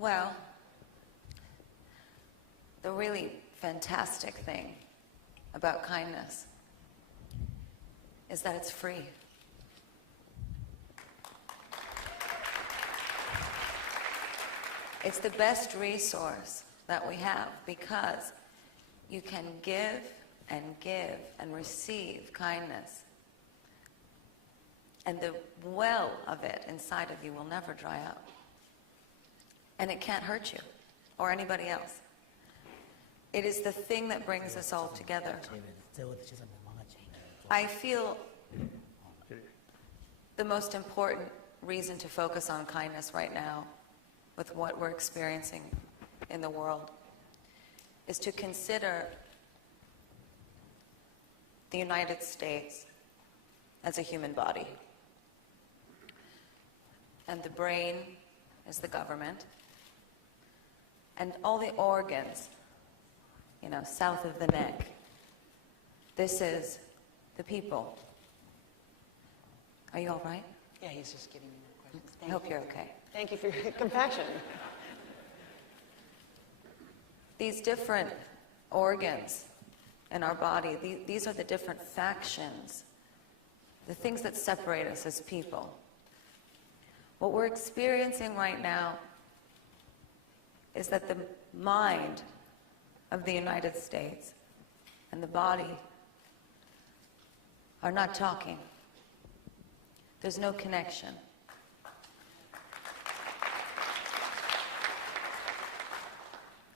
Well, the really fantastic thing about kindness is that it's free. It's the best resource that we have because you can give and receive kindness. And the well of it inside of you will never dry up. And it can't hurt you or anybody else. It is the thing that brings us all together. I feel the most important reason to focus on kindness right now, with what we're experiencing in the world, is to consider the United States as a human body. And the brain is the government. And all the organs, south of the neck, this is the people. Are you all right? Yeah, he's just giving me more questions. I hope you're okay. Thank you for your compassion. These different organs in our body, these are the different factions, the things that separate us as people. What we're experiencing right now is that the mind of the United States and the body are not talking. There's no connection.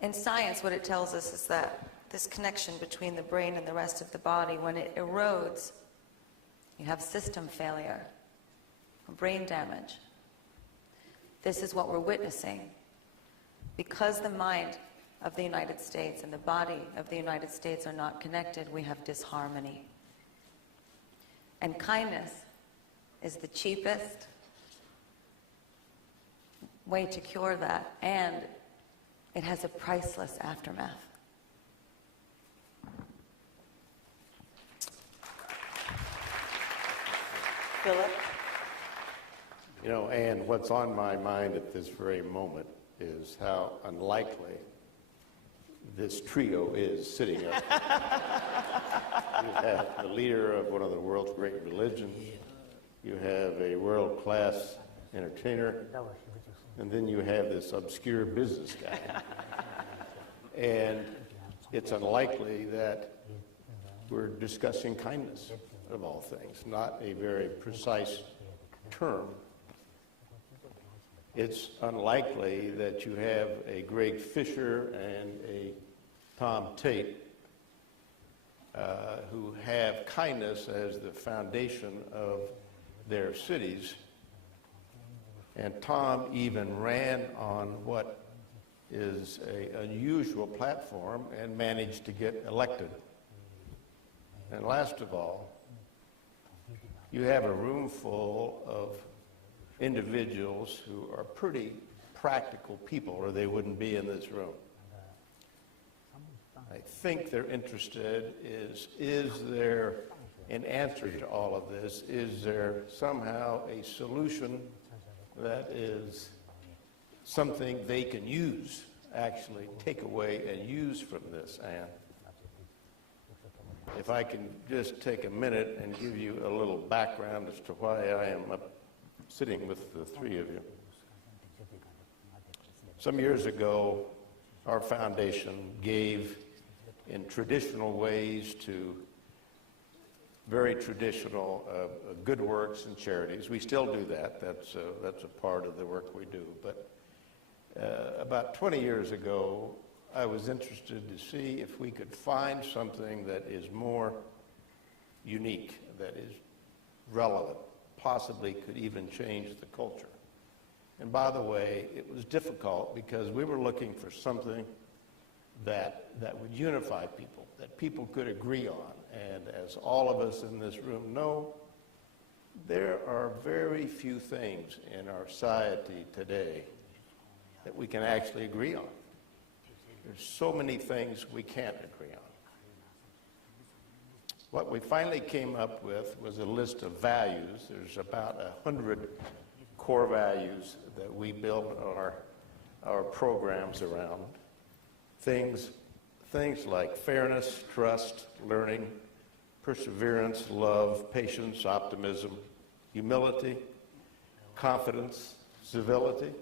In science, what it tells us is that this connection between the brain and the rest of the body, when it erodes, you have system failure, brain damage. This is what we're witnessing. Because the mind of the United States and the body of the United States are not connected, we have disharmony. And kindness is the cheapest way to cure that, and it has a priceless aftermath. Philip? Anne, what's on my mind at this very moment is how unlikely this trio is sitting up. You have the leader of one of the world's great religions, you have a world-class entertainer, and then you have this obscure business guy. And it's unlikely that we're discussing kindness, of all things, not a very precise term. It's unlikely that you have a Greg Fisher and a Tom Tate who have kindness as the foundation of their cities. And Tom even ran on what is an unusual platform and managed to get elected. And last of all, you have a room full of individuals who are pretty practical people, or they wouldn't be in this room. I think they're interested is there an answer to all of this? Is there somehow a solution that is something they can use, actually take away and use from this? And if I can just take a minute and give you a little background as to why I am up sitting with the three of you. Some years ago, our foundation gave in traditional ways to very traditional good works and charities. We still do that. That's a part of the work we do. But about 20 years ago, I was interested to see if we could find something that is more unique, that is relevant, possibly could even change the culture. And by the way, it was difficult because we were looking for something that would unify people, that people could agree on. And as all of us in this room know, there are very few things in our society today that we can actually agree on. There's so many things we can't agree on. What we finally came up with was a list of values. There's about 100 core values that we built our programs around things like fairness, trust, learning, perseverance, love, patience, optimism, humility, confidence, civility.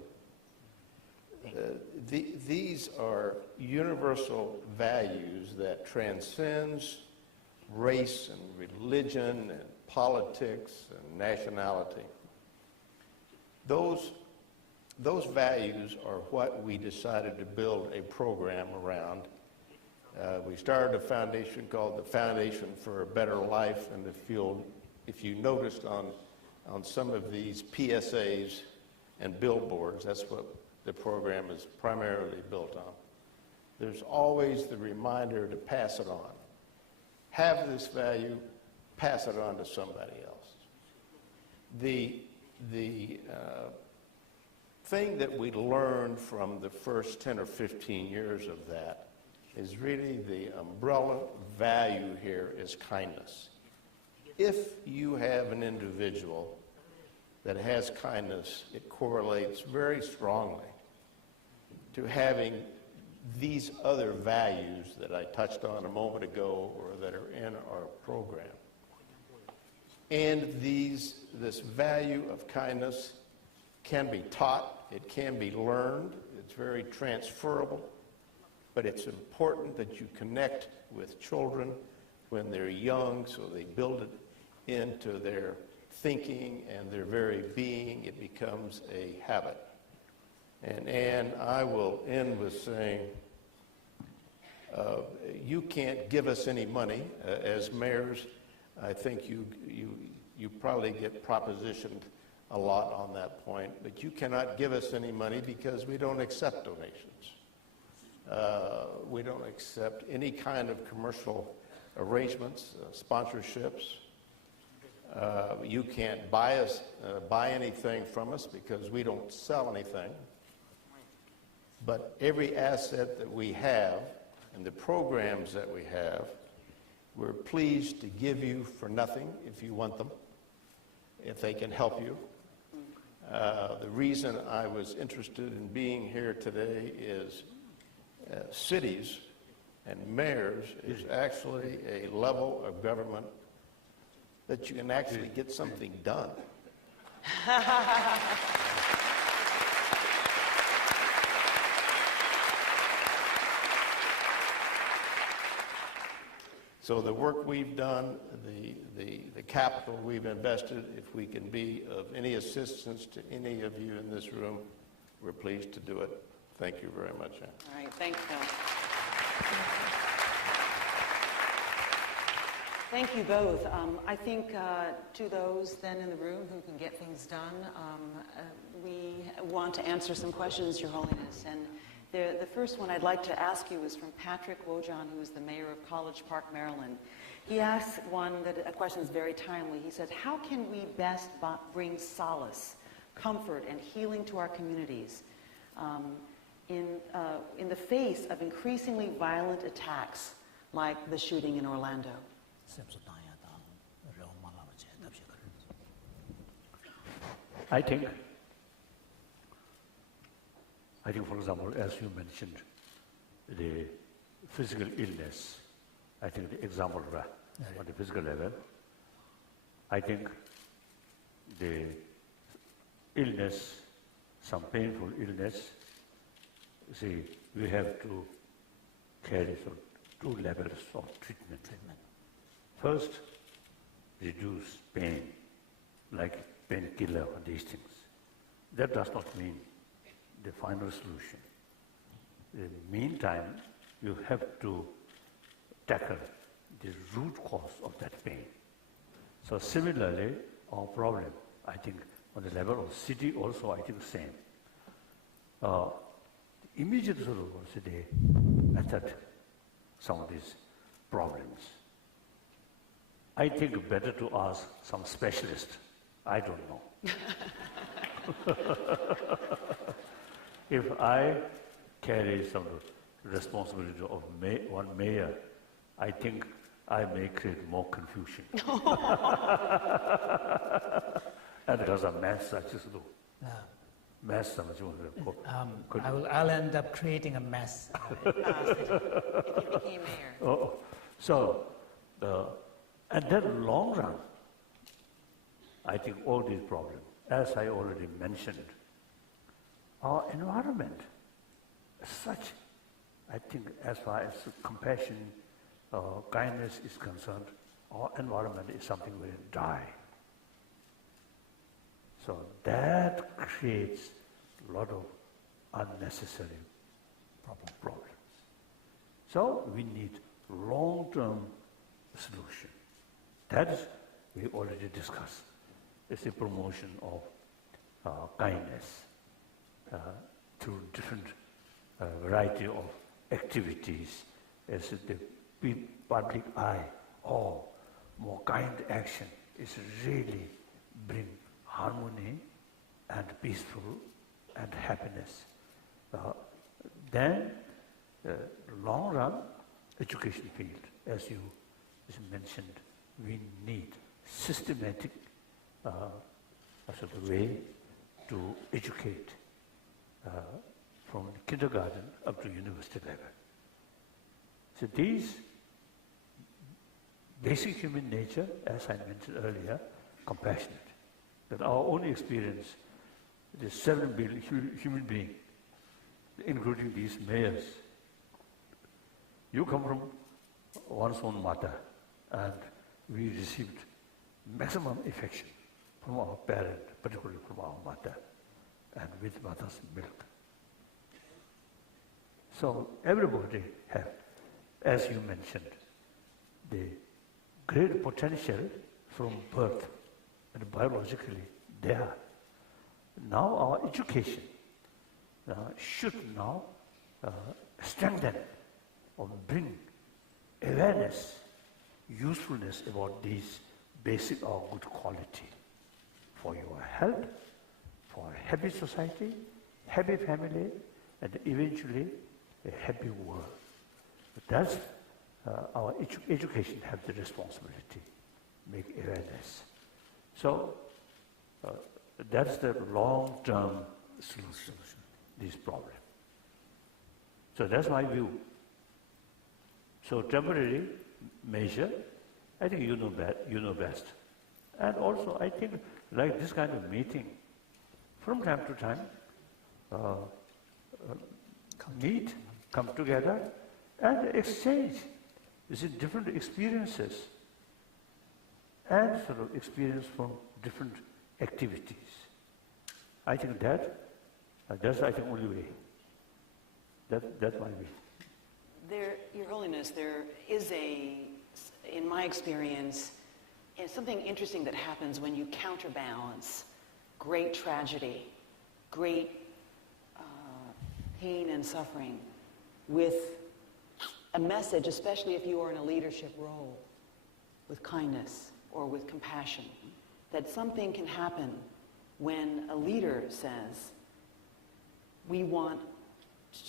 These are universal values that transcends race and religion and politics and nationality. Those values are what we decided to build a program around. We started a foundation called the Foundation for a Better Life in the Field. If you noticed on some of these PSAs and billboards, that's what the program is primarily built on. There's always the reminder to pass it on. Have this value, pass it on to somebody else. The thing that we learned from the first 10 or 15 years of that is really the umbrella value here is kindness. If you have an individual that has kindness, it correlates very strongly to having these other values that I touched on a moment ago or that are in our program. And this value of kindness can be taught, it can be learned, it's very transferable, but it's important that you connect with children when they're young so they build it into their thinking and their very being. It becomes a habit. And I will end with saying, you can't give us any money. As mayors, I think you probably get propositioned a lot on that point, but you cannot give us any money because we don't accept donations. We don't accept any kind of commercial arrangements, sponsorships. You can't buy anything from us because we don't sell anything. But every asset that we have and the programs that we have, we're pleased to give you for nothing if you want them, if they can help you. The reason I was interested in being here today is cities and mayors is actually a level of government that you can actually get something done. So the work we've done, the capital we've invested, if we can be of any assistance to any of you in this room, we're pleased to do it. Thank you very much, Anne. All right, thanks, Phil. Thank you both. I think to those then in the room who can get things done, we want to answer some questions, Your Holiness. And the first one I'd like to ask you is from Patrick Wojan, who is the mayor of College Park, Maryland. He asks a question that's very timely. He said, how can we best bring solace, comfort, and healing to our communities in the face of increasingly violent attacks like the shooting in Orlando? I think, for example, as you mentioned, the physical illness, I think the example on the physical level, I think the illness, some painful illness, see, we have to carry two levels of treatment. First, reduce pain, like painkiller or these things. That does not mean the final solution. In the meantime, you have to tackle the root cause of that pain. So similarly, our problem, I think, on the level of city also, I think same. The immediate solution was the attack some of these problems. I think better to ask some specialist. I don't know. If I carry some responsibility of one mayor, I think I may create more confusion. And because of mass such as though. mess. I'll end up creating a mess. If you became mayor. So, and then long run, I think all these problems, as I already mentioned, our environment, as such, I think as far as compassion, kindness is concerned, our environment is something very dry. So that creates a lot of unnecessary problems. So we need long-term solution. That is, we already discussed. It's the promotion of kindness through different variety of activities as the public eye or more kind action is really bring harmony and peaceful and happiness. Then long run education field, as you mentioned, we need systematic sort of way to educate from kindergarten up to university level. So these basic human nature, as I mentioned earlier, compassionate. That our own experience, the 7 billion human beings, including these mayors, you come from one's own mother, and we received maximum affection from our parent, particularly from our mother, and with mother's milk. So everybody have, as you mentioned, the great potential from birth and biologically there. Now our education should now strengthen or bring awareness, usefulness about these basic or good quality for your health, for a happy society, happy family, and eventually a happy world. That's our education have the responsibility, make awareness. So that's the long-term solution to this problem. So that's my view. So temporary measure, I think you know best. And also I think like this kind of meeting, from time to time, meet, come together and exchange. You see different experiences and sort of experience from different activities. I think that's I think only way. That's my way. Your Holiness, there is in my experience, something interesting that happens when you counterbalance great tragedy, great pain and suffering with a message, especially if you are in a leadership role, with kindness or with compassion, that something can happen when a leader says, we want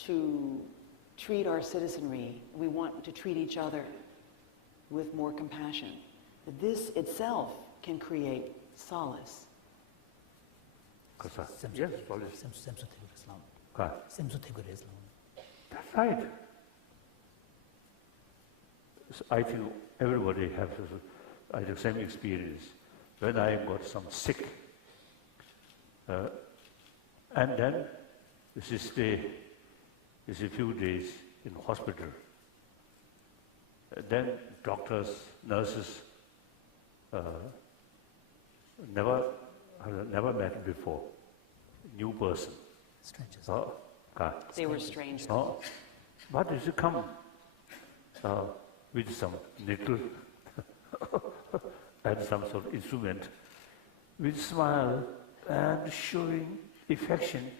to treat our citizenry, we want to treat each other with more compassion. This itself can create solace. Yes, solace. That's right. So I think everybody has the same experience. When I got some sick, and then this is a few days in hospital. Then doctors, nurses, never met before, new person. Strangers. They were strangers. But if you come with some needle and some sort of instrument, with smile and showing affection,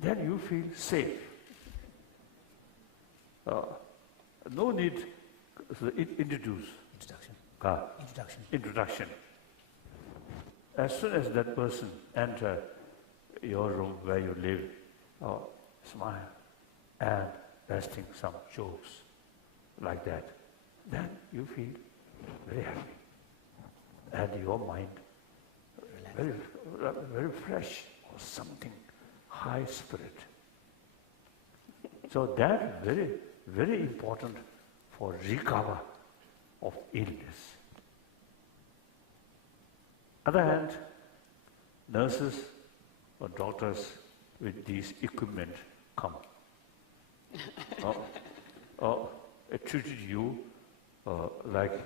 then you feel safe. No need to introduce. Introduction. As soon as that person enter your room where you live, smile and resting some jokes like that, then you feel very happy. And your mind very fresh or something high spirit. So that very, very important for recover of illness. Other hand, nurses or doctors with these equipment come. It treated you like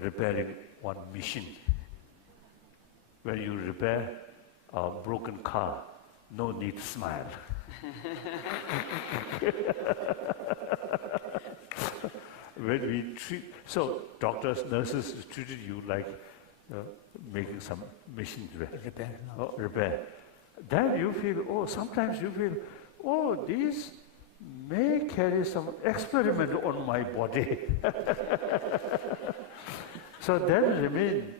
repairing one machine. When you repair a broken car, no need to smile. When we treat, so doctors, nurses treated you like making some machine repair. Then you feel, sometimes you feel, this may carry some experiment on my body. So then remain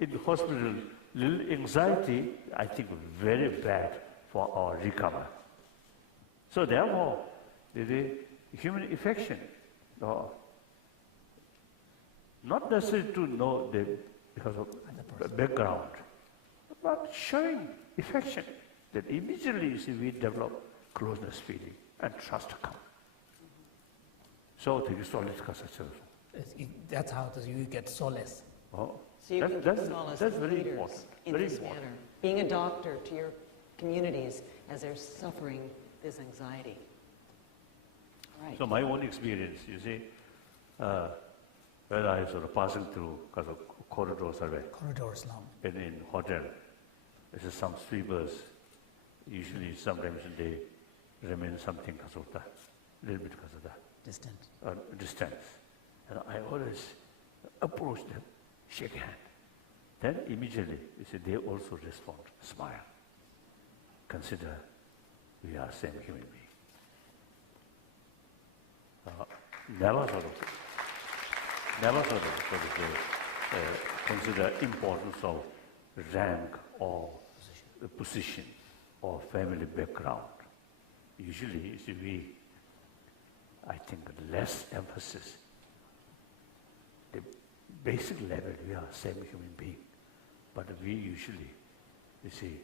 in the hospital, little anxiety, I think very bad for our recovery. So therefore, the human affection, not necessarily to know because of the background, but showing affection, that immediately you see we develop closeness feeling and trust come. So that's how you get solace. So you can get solace that's as very leaders important. in Very this important. manner. Being a doctor to your communities as they're suffering this anxiety. Right. So my own experience, you see, when I sort of passing through, because of corridors are Corridors long. in hotel, there's some sweepers, usually sometimes they remain something because of that, little bit because of that. Distance. And I always approach them, shake hand. Then immediately, you see, they also respond, smile. Consider we are same human being. Never sort of consider importance of rank or position or family background. Usually, you see, I think less emphasis. The basic level, we are same human being, but we usually, you see,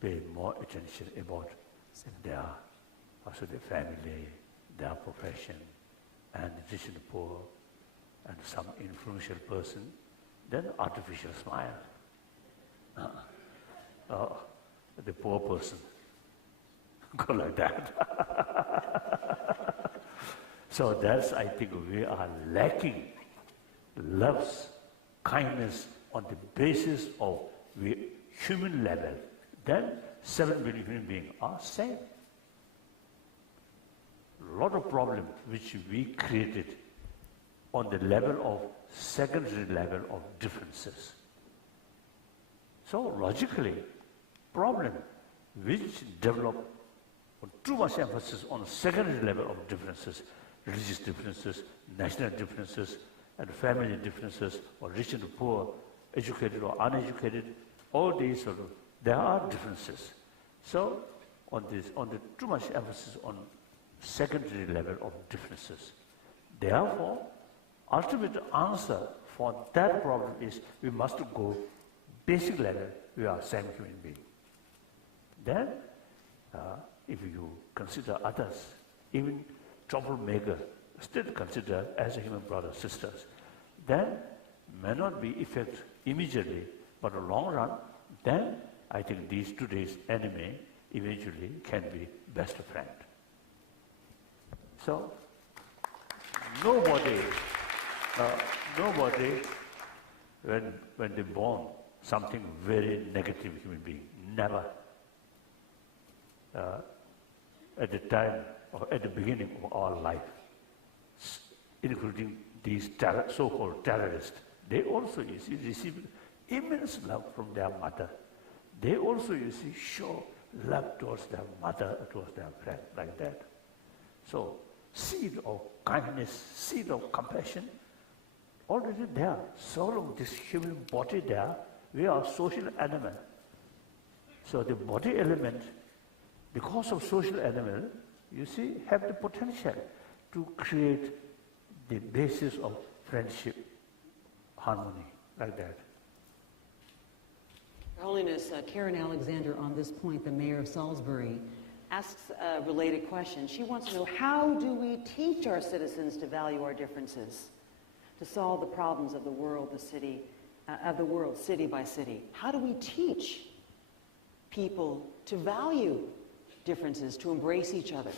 pay more attention about their family, their profession, and rich and poor, and some influential person, then artificial smile. The poor person, go like that. So that's, I think, we are lacking loves, kindness on the basis of human level. Then 7 billion human beings are same. A lot of problems which we created on the level of secondary level of differences. So logically, problem which develop too much emphasis on secondary level of differences, religious differences, national differences, and family differences, or rich and poor, educated or uneducated, all these there are differences. So on the too much emphasis on secondary level of differences. Therefore, ultimate answer for that problem is we must go basic level, we are same human being. Then, if you consider others, even troublemaker, still consider as a human brothers, sisters, then may not be effect immediately, but in the long run, then I think these today's enemy eventually can be best friend. So, nobody, when they born something very negative human being, never. At the time or at the beginning of our life, including these so-called terrorists, they also, you see, receive immense love from their mother. They also, you see, show love towards their mother, towards their friend, like that. So, seed of kindness, seed of compassion, already there. So long this human body there, we are social animal. So the body element, because of social animal, you see, have the potential to create the basis of friendship, harmony, like that. Your Holiness, Karen Alexander on this point, the mayor of Salisbury, asks a related question. She wants to know, how do we teach our citizens to value our differences, to solve the problems of the world, city by city? How do we teach people to value differences, to embrace each other?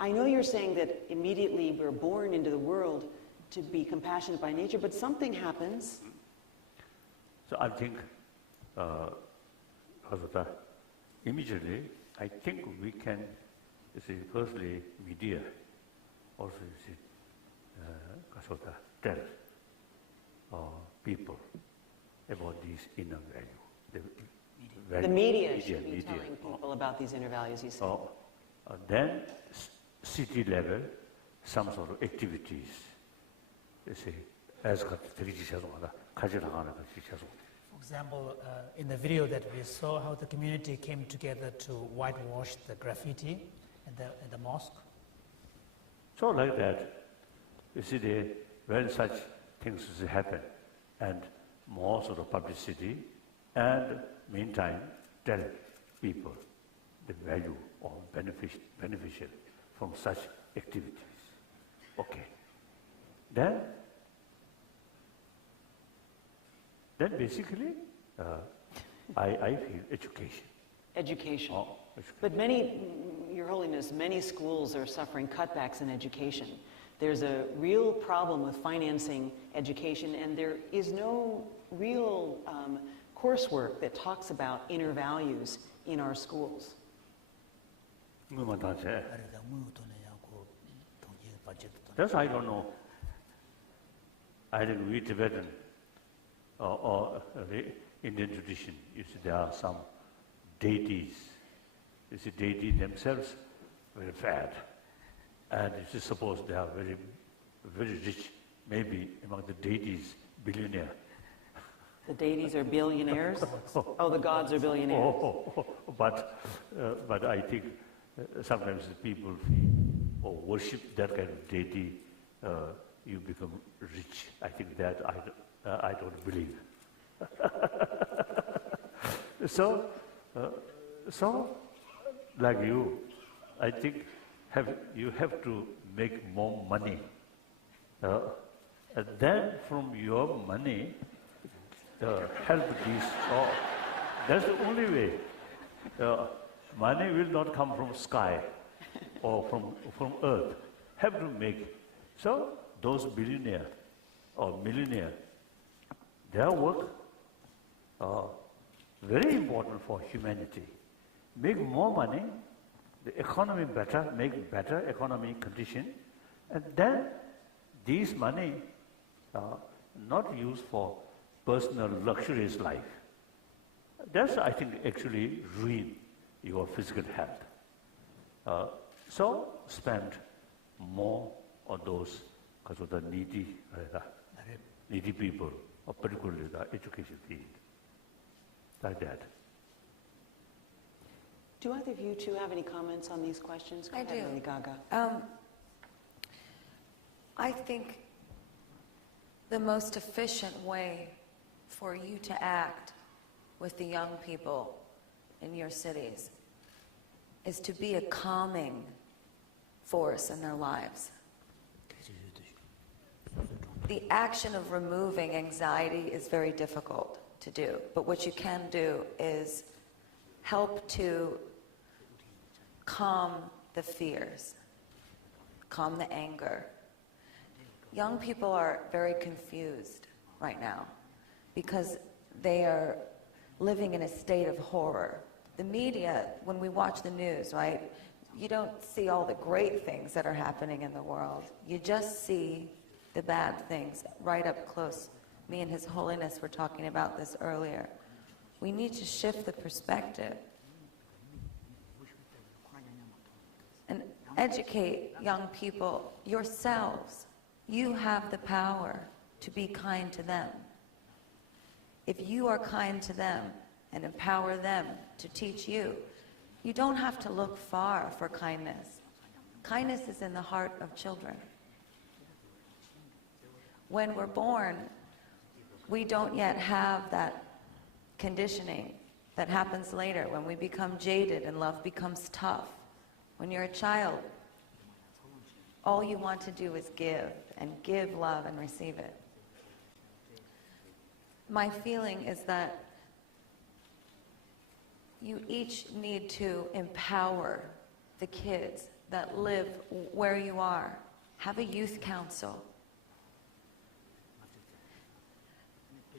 I know you're saying that immediately we're born into the world to be compassionate by nature, but something happens. So I think, immediately, I think we can, you see, firstly, media, also, you see, tell people about these inner value. The media should be telling people about these inner values, you say. Then, city level, some sort of activities, you see, as For example, in the video that we saw, how the community came together to whitewash the graffiti in the mosque. So like that, you see, when such things happen, and more sort of publicity, and meantime, tell people the value or beneficial from such activities. Okay. Then basically, I feel education. Education. Education. But Your Holiness, many schools are suffering cutbacks in education. There's a real problem with financing education, and there is no real coursework that talks about inner values in our schools. That's I don't know. I think we Tibetan or the Indian tradition, you see, there are some deities. You see, deities themselves very fat, and it is supposed they are very, very rich. Maybe among the deities, billionaire. The deities are billionaires? Oh, the gods are billionaires. But I think sometimes the people feel or worship that kind of deity, you become rich. I think that I don't believe. So like you, I think you have to make more money. And then from your money, help these. That's the only way. Money will not come from sky or from earth. Have to make. So those billionaire or millionaire, their work very important for humanity. Make more money, the economy better, make better economic condition, and then these money not used for personal luxurious life. That's, I think, actually ruin your physical health. So spend more on those because of the needy people, or particularly the education field, like that. Do either of you two have any comments on these questions? Go I ahead, do. Lady Gaga. I think the most efficient way for you to act with the young people in your cities is to be a calming force in their lives. The action of removing anxiety is very difficult to do, but what you can do is help to calm the fears, calm the anger. Young people are very confused right now because they are living in a state of horror. The media, when we watch the news, right, you don't see all the great things that are happening in the world. You just see the bad things right up close. Me and His Holiness were talking about this earlier. We need to shift the perspective and educate young people yourselves. You have the power to be kind to them. If you are kind to them and empower them to teach you, you don't have to look far for kindness. Kindness is in the heart of children. When we're born, we don't yet have that conditioning that happens later when we become jaded and love becomes tough. When you're a child, all you want to do is give, and give love and receive it. My feeling is that you each need to empower the kids that live where you are. Have a youth council.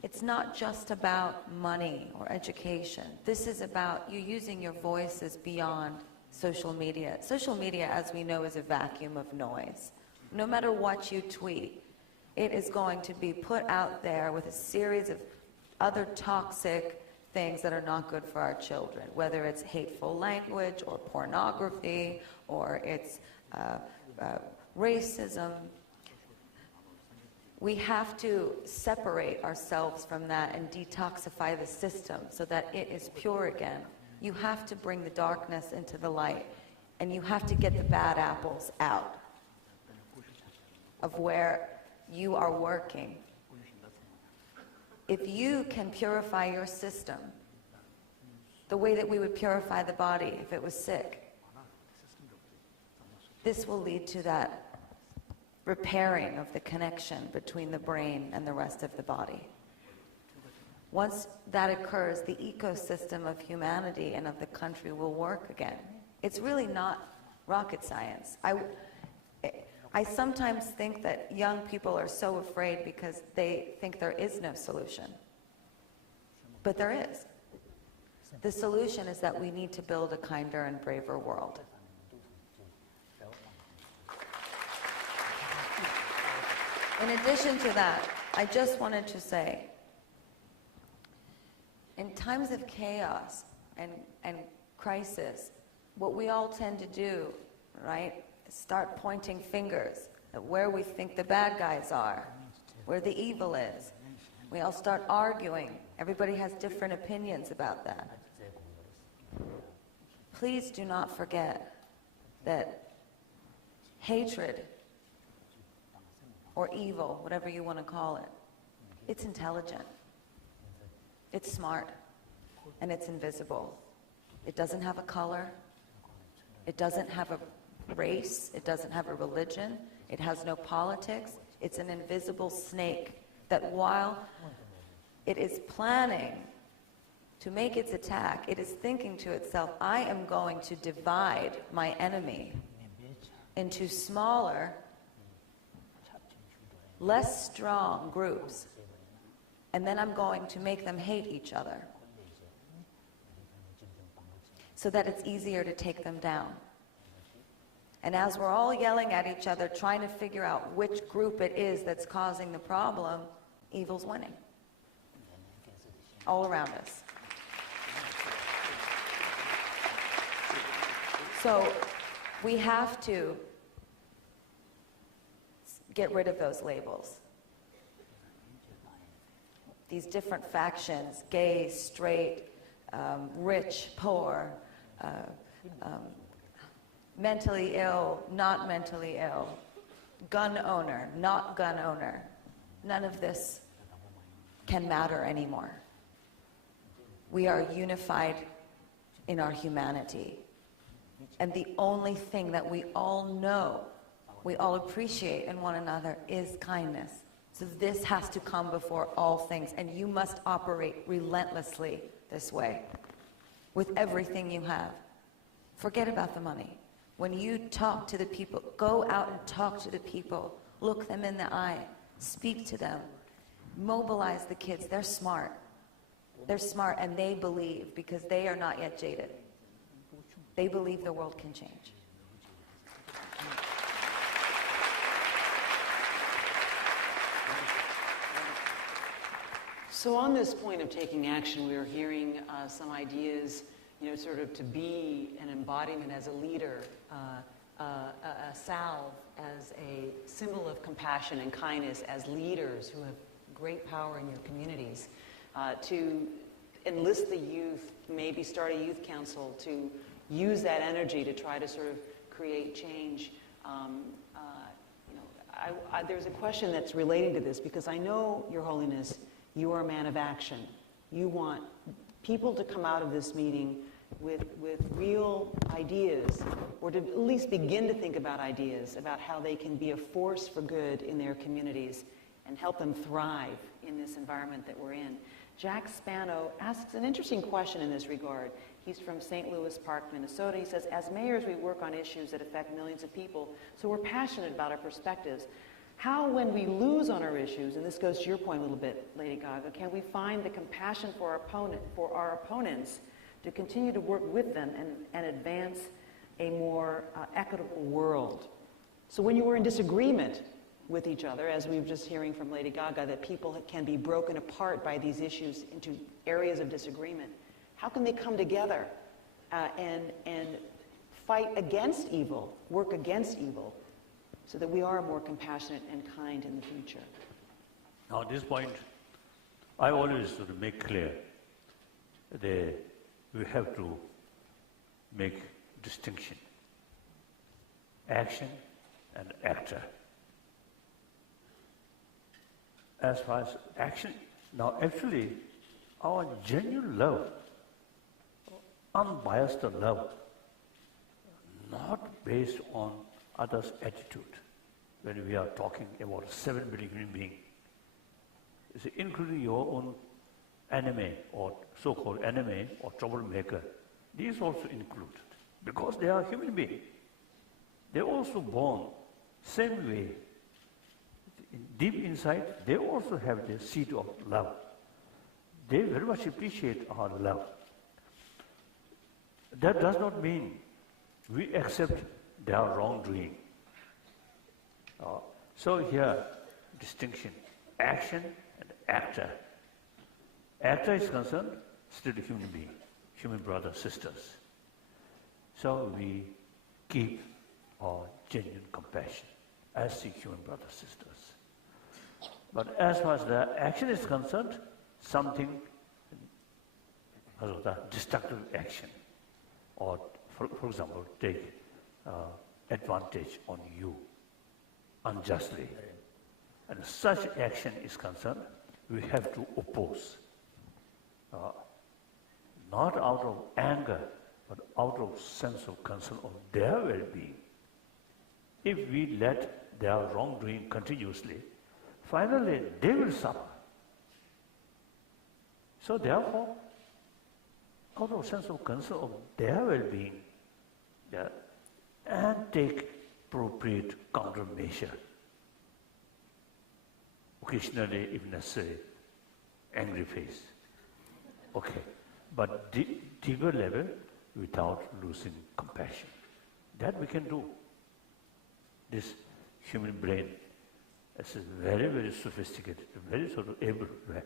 It's not just about money or education. This is about you using your voices beyond social media. Social media, as we know, is a vacuum of noise. No matter what you tweet, it is going to be put out there with a series of other toxic things that are not good for our children, whether it's hateful language or pornography or it's racism. We have to separate ourselves from that and detoxify the system so that it is pure again. You have to bring the darkness into the light, and you have to get the bad apples out of where you are working. If you can purify your system the way that we would purify the body if it was sick, this will lead to that repairing of the connection between the brain and the rest of the body. Once that occurs, the ecosystem of humanity and of the country will work again. It's really not rocket science. I sometimes think that young people are so afraid because they think there is no solution. But there is. The solution is that we need to build a kinder and braver world. In addition to that, I just wanted to say, in times of chaos and crisis, what we all tend to do, right, is start pointing fingers at where we think the bad guys are, where the evil is. We all start arguing. Everybody has different opinions about that. Please do not forget that hatred or evil, whatever you want to call it, it's intelligent, it's smart, and it's invisible. It doesn't have a color, it doesn't have a race, it doesn't have a religion, it has no politics. It's an invisible snake that while it is planning to make its attack, it is thinking to itself, I am going to divide my enemy into smaller, less strong groups, and then I'm going to make them hate each other so that it's easier to take them down. And as we're all yelling at each other, trying to figure out which group it is that's causing the problem, evil's winning all around us. So we have to get rid of those labels. These different factions, gay, straight, rich, poor, mentally ill, not mentally ill, gun owner, not gun owner. None of this can matter anymore. We are unified in our humanity. And the only thing that we all know, we all appreciate in one another is kindness. So this has to come before all things, and you must operate relentlessly this way with everything you have. Forget about the money. When you talk to the people, go out and talk to the people. Look them in the eye. Speak to them. Mobilize the kids. They're smart. They're smart, and they believe because they are not yet jaded. They believe the world can change. So on this point of taking action, we were hearing some ideas, sort of to be an embodiment as a leader, a salve as a symbol of compassion and kindness as leaders who have great power in your communities, to enlist the youth, maybe start a youth council, to use that energy to try to sort of create change. There's a question that's relating to this because I know, Your Holiness, you are a man of action. You want people to come out of this meeting with real ideas, or to at least begin to think about ideas about how they can be a force for good in their communities and help them thrive in this environment that we're in. Jack Spano asks an interesting question in this regard. He's from St. Louis Park, Minnesota. He says, as mayors, we work on issues that affect millions of people, so we're passionate about our perspectives. How, when we lose on our issues, and this goes to your point a little bit, Lady Gaga, can we find the compassion for our opponents to continue to work with them and advance a more equitable world? So when you were in disagreement with each other, as we were just hearing from Lady Gaga, that people can be broken apart by these issues into areas of disagreement, how can they come together and fight against evil, work against evil, so that we are more compassionate and kind in the future? Now, at this point, I always sort of make clear that we have to make distinction, action and actor. As far as action, now actually, our genuine love, unbiased love, not based on others' attitude. When we are talking about 7 billion human beings, including your own enemy or so-called enemy or troublemaker, these also included because they are human beings. They're also born same way. Deep inside, they also have the seed of love. They very much appreciate our love. That does not mean we accept their wrongdoing. So here, distinction, action and actor. Actor is concerned, still a human being, human brothers, sisters. So we keep our genuine compassion as the human brothers, sisters. But as far as the action is concerned, something, destructive action, or for example, take advantage on you unjustly. And such action is concerned, we have to oppose. Not out of anger, but out of sense of concern of their well-being. If we let their wrongdoing continuously, finally they will suffer. So therefore, out of sense of concern of their well-being, and take appropriate countermeasure. Occasionally, if necessary, angry face. Okay, but deeper level without losing compassion. That we can do. This human brain is very, very sophisticated, very sort of able, Very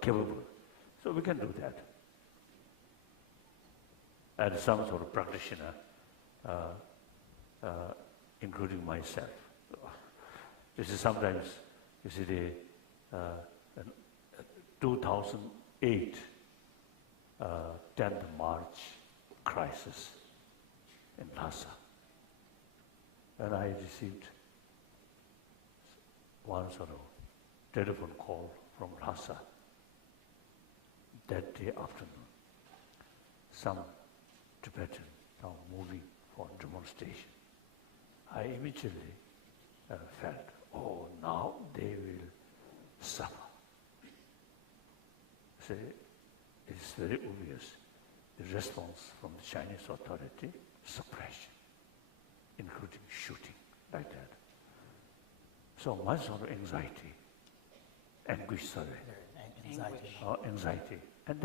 capable. So we can do that. And some sort of practitioner, including myself. This is sometimes, you see, the 2008 10th March crisis in Lhasa. And I received one sort of telephone call from Lhasa that day afternoon. Some Tibetan now moving for demonstration. I immediately felt, oh, now they will suffer. So it's very obvious. The response from the Chinese authority, suppression, including shooting, like that. So much sort of anxiety, anguish, anxiety. And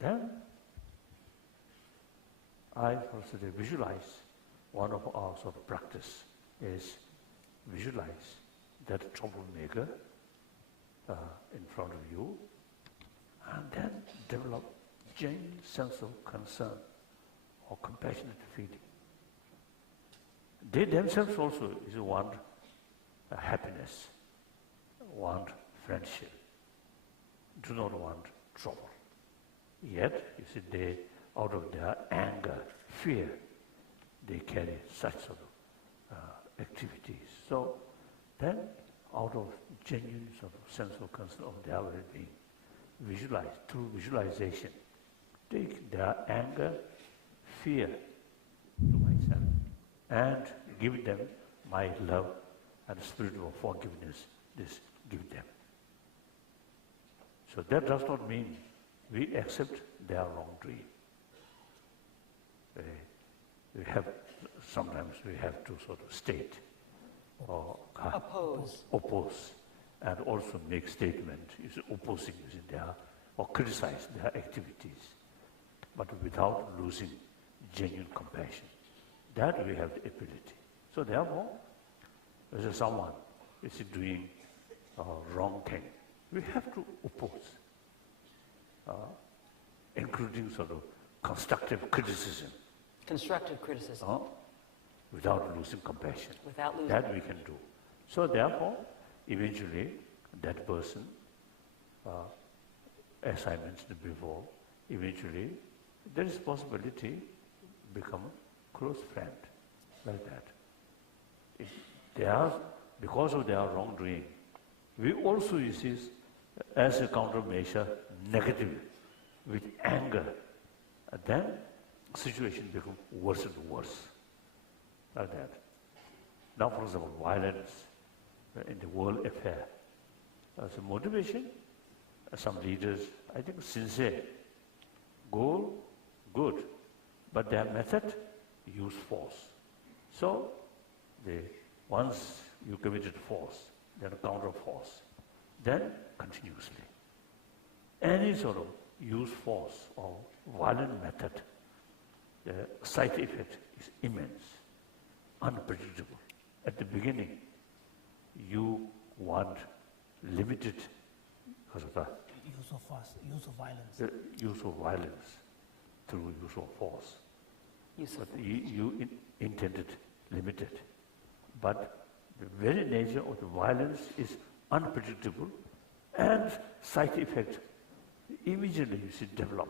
then I also visualize, one of our sort of practice is visualize that troublemaker in front of you, and then develop genuine sense of concern or compassionate feeling. They themselves also want happiness, want friendship, do not want trouble. Yet, you see, they, out of their anger, fear, they carry such sort of activities. So then, out of genuine sort of sense of concern of their well-being, visualize, through visualization, take their anger, fear to myself and give them my love and spirit of forgiveness, this give them. So that does not mean we accept their wrongdoing. Sometimes we have to sort of state or oppose, and also make statement is opposing their or criticize their activities, but without losing genuine compassion. That we have the ability. So therefore, if someone is doing a wrong thing, we have to oppose, including sort of constructive criticism. Constructive criticism. Without losing compassion. Without losing. That we can do. So therefore, eventually, that person, as I mentioned before, eventually, there is possibility become a close friend, like that. If they are, because of their wrongdoing, we also use this as a countermeasure, negative, with anger. And then situation becomes worse and worse, like that. Now, for example, violence in the world affair. As a motivation, some leaders, I think, sincere, goal, good, but their method, use force. So, once you committed force, then counter force, then continuously. Any sort of use force or violent method, the side effect is immense, unpredictable. At the beginning, you want limited, because of the use of force, use of violence. the use of violence through use of force. But you intended limited. But the very nature of the violence is unpredictable, and side effect immediately you see develop.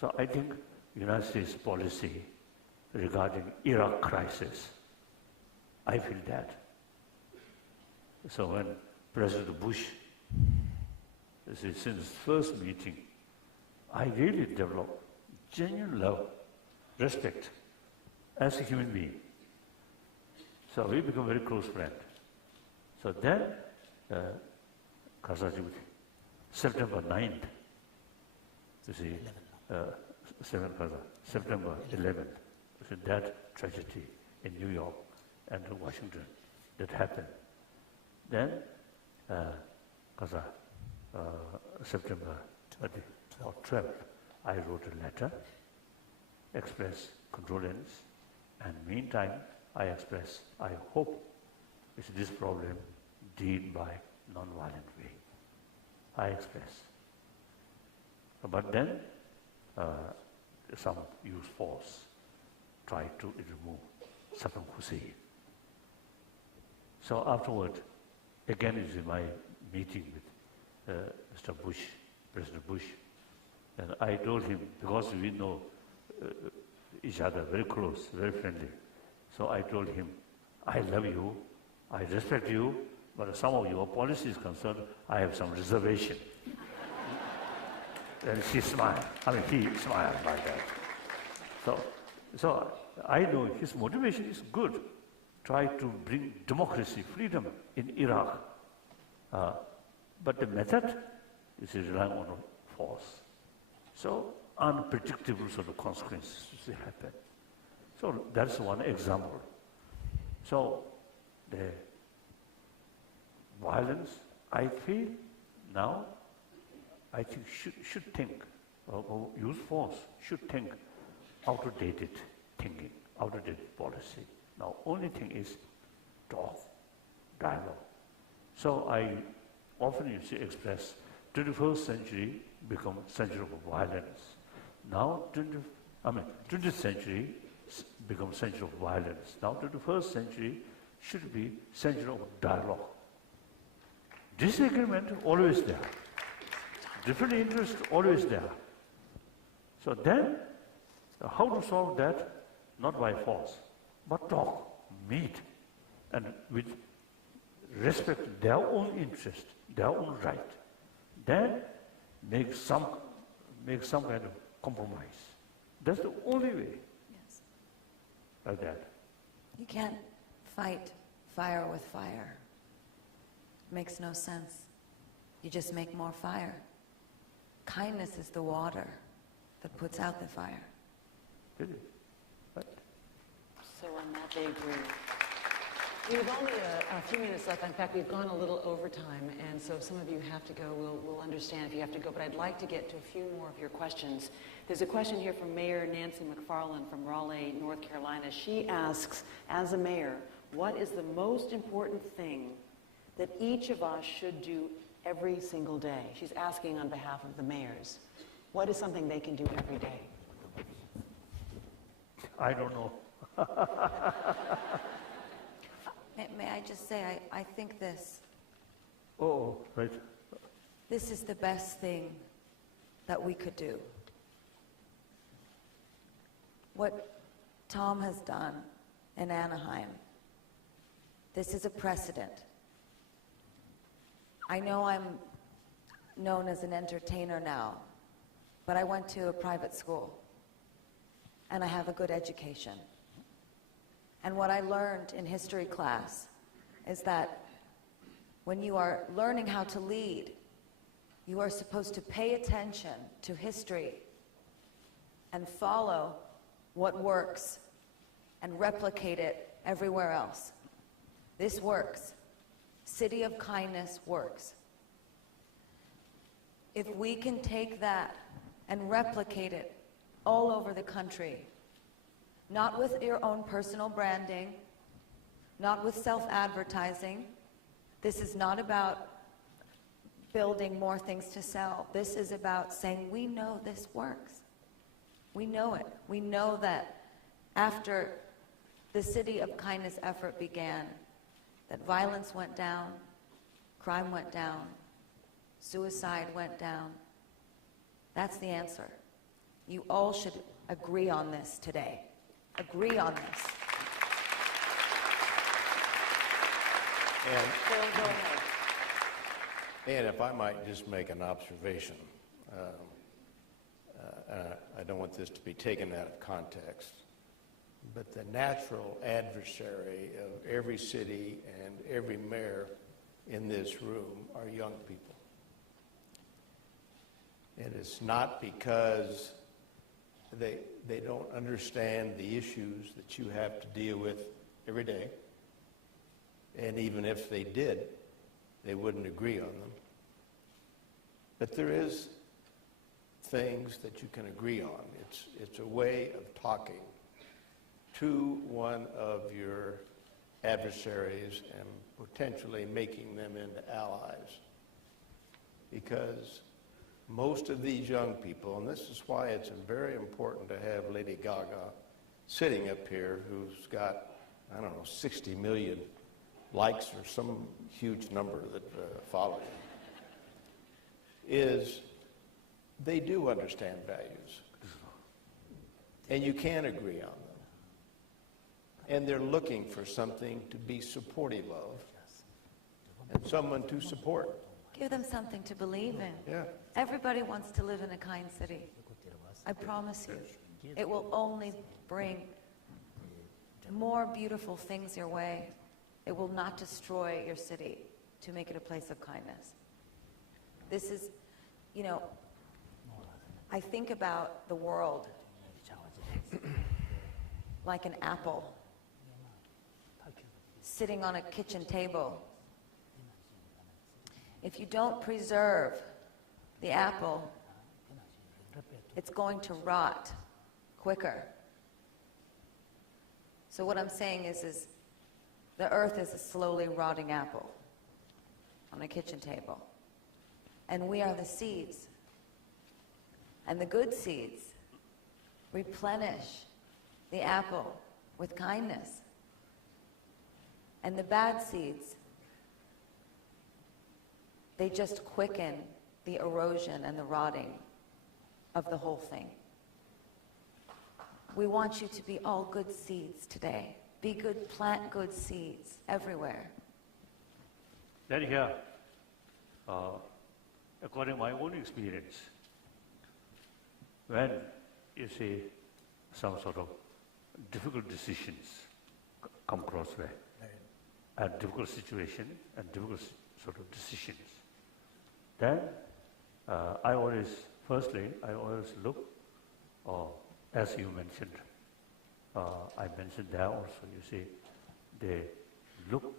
So I think United States policy regarding Iraq crisis, I feel that. So when President Bush, since first meeting, I really developed genuine love, respect as a human being. So we become very close friends. So then, September 9th, you see, September 11th, so that tragedy in New York and Washington that happened. Then, September 12th, I wrote a letter, expressed condolence, and meantime, I express, I hope it's this problem dealt by non-violent way. I express. But then, some use force, try to remove Saddam Hussein. So afterward, again is in my meeting with Mr. Bush, President Bush, and I told him, because we know each other very close, very friendly, so I told him, I love you, I respect you, but some of your policy is concerned, I have some reservation. And she smiled. I mean, he smiled like that. So I know his motivation is good. Try to bring democracy, freedom in Iraq. But the method is relying on force. So unpredictable sort of consequences happen. So that's one example. So the violence, I feel now, I think should think, or use force, should think outdated thinking, outdated policy. Now, only thing is talk, dialogue. So I often express 21st century become century of violence. Now, 20th century become century of violence. Now, 21st century should be century of dialogue. Disagreement always there. Different interests always there. So then, how to solve that? Not by force, but talk, meet, and with respect their own interest, their own right. Then make some kind of compromise. That's the only way. Yes. Like that. You can't fight fire with fire. Makes no sense. You just make more fire. Kindness is the water that puts out the fire. Really? Right. So on that, they agree. We have only a few minutes left. In fact, we've gone a little over time, and so if some of you have to go, we'll understand if you have to go, but I'd like to get to a few more of your questions. There's a question here from Mayor Nancy McFarland from Raleigh, North Carolina. She asks, as a mayor, what is the most important thing that each of us should do every single day? She's asking on behalf of the mayors. What is something they can do every day? I don't know. May I just say, I think this. Oh, right. This is the best thing that we could do. What Tom has done in Anaheim, this is a precedent. I know I'm known as an entertainer now, but I went to a private school, and I have a good education. And what I learned in history class is that when you are learning how to lead, you are supposed to pay attention to history and follow what works and replicate it everywhere else. This works. City of Kindness works. If we can take that and replicate it all over the country, not with your own personal branding, not with self-advertising. This is not about building more things to sell. This is about saying, we know this works. We know it. We know that after the City of Kindness effort began, that violence went down, crime went down, suicide went down. That's the answer. You all should agree on this today. Agree on this. Phil, go ahead. And if I might just make an observation, I don't want this to be taken out of context, but the natural adversary of every city and every mayor in this room are young people. And it's not because they don't understand the issues that you have to deal with every day. And even if they did, they wouldn't agree on them. But there is things that you can agree on. It's a way of talking to one of your adversaries and potentially making them into allies. Because most of these young people, and this is why it's very important to have Lady Gaga sitting up here, who's got, I don't know, 60 million likes or some huge number that follow you, is they do understand values. And you can agree on them. And they're looking for something to be supportive of and someone to support. Give them something to believe in. Yeah. Everybody wants to live in a kind city. I promise you. It will only bring more beautiful things your way. It will not destroy your city to make it a place of kindness. This is, you know, I think about the world like an apple sitting on a kitchen table. If you don't preserve the apple, it's going to rot quicker. So what I'm saying is the earth is a slowly rotting apple on a kitchen table. And we are the seeds. And the good seeds replenish the apple with kindness. And the bad seeds, they just quicken the erosion and the rotting of the whole thing. We want you to be all good seeds today. Be good, plant good seeds everywhere. Then here, according to my own experience, when you see some sort of difficult decisions come across way, and difficult situation and difficult sort of decisions, then I always look, as you mentioned, I mentioned there also, you see, they look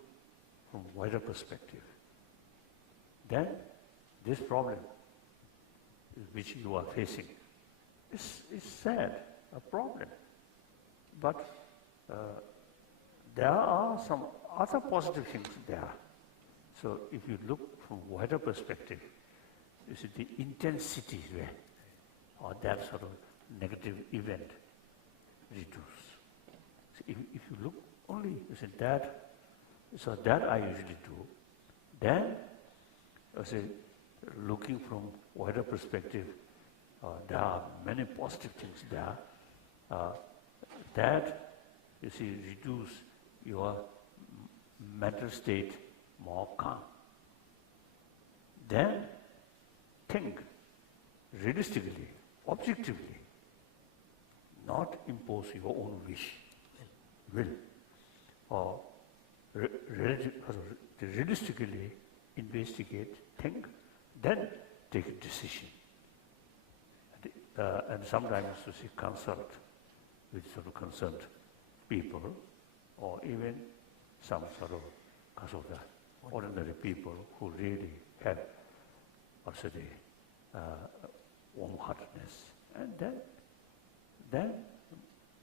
from wider perspective. Then this problem which you are facing is sad, a problem. But there are some other positive things there. So if you look from wider perspective, you see the intensity there, or that sort of negative event reduce. So if you look only, you see that, so that I usually do. Then, I say, looking from wider perspective, there are many positive things there. That, you see, reduce your mental state more calm. Then, think realistically, objectively, not impose your own will, or realistically investigate, think, then take a decision. And sometimes you see consult with sort of concerned people, or even some sort of the ordinary people who really have also the warm-heartedness. And then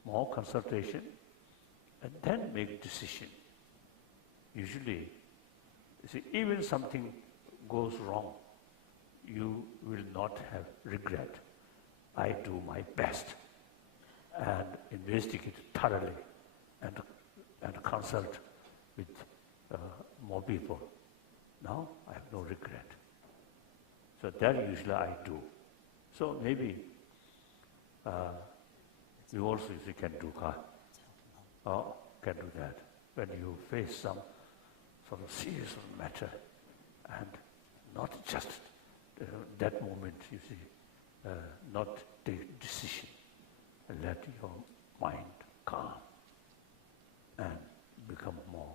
more consultation, and then make decision. Usually, you see, even something goes wrong, you will not have regret. I do my best and investigate thoroughly and consult with more people. Now I have no regret. So that usually I do. So maybe you also can do that when you face some sort of serious matter, and not just that moment, you see, not take decision, and let your mind calm and become more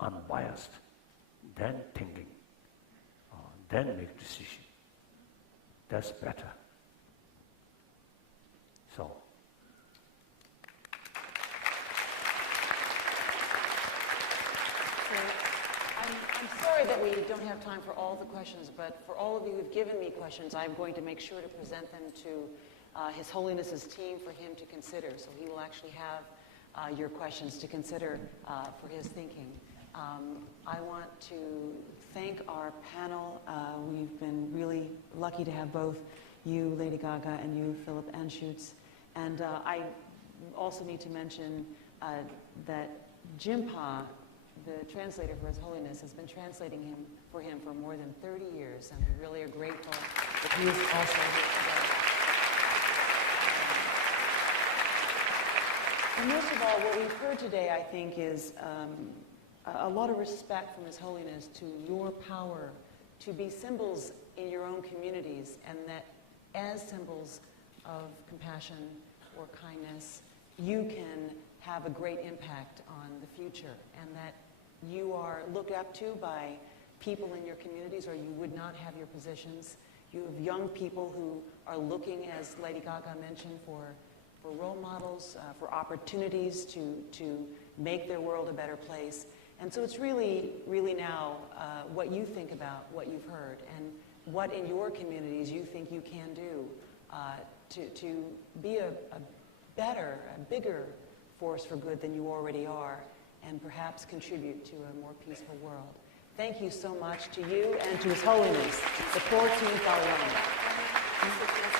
unbiased, then thinking, then make decision. That's better. So. I'm sorry that we don't have time for all the questions, but for all of you who've given me questions, I'm going to make sure to present them to His Holiness's team for him to consider. So he will actually have your questions to consider for his thinking. I want to thank our panel. We've been really lucky to have both you, Lady Gaga, and you, Philip Anschutz. And I also need to mention that Jimpa, the translator for His Holiness, has been translating for him for more than 30 years, and we really are grateful that he is also here today. And most of all, what we've heard today, I think, is a lot of respect from His Holiness to your power to be symbols in your own communities, and that as symbols of compassion or kindness, you can have a great impact on the future, and that you are looked up to by people in your communities, or you would not have your positions. You have young people who are looking, as Lady Gaga mentioned, for role models, for opportunities to make their world a better place. And so it's really, really now what you think about what you've heard, and what in your communities you think you can do to be a better, a bigger force for good than you already are, and perhaps contribute to a more peaceful world. Thank you so much to you and to His Holiness, the 14th Dalai Lama.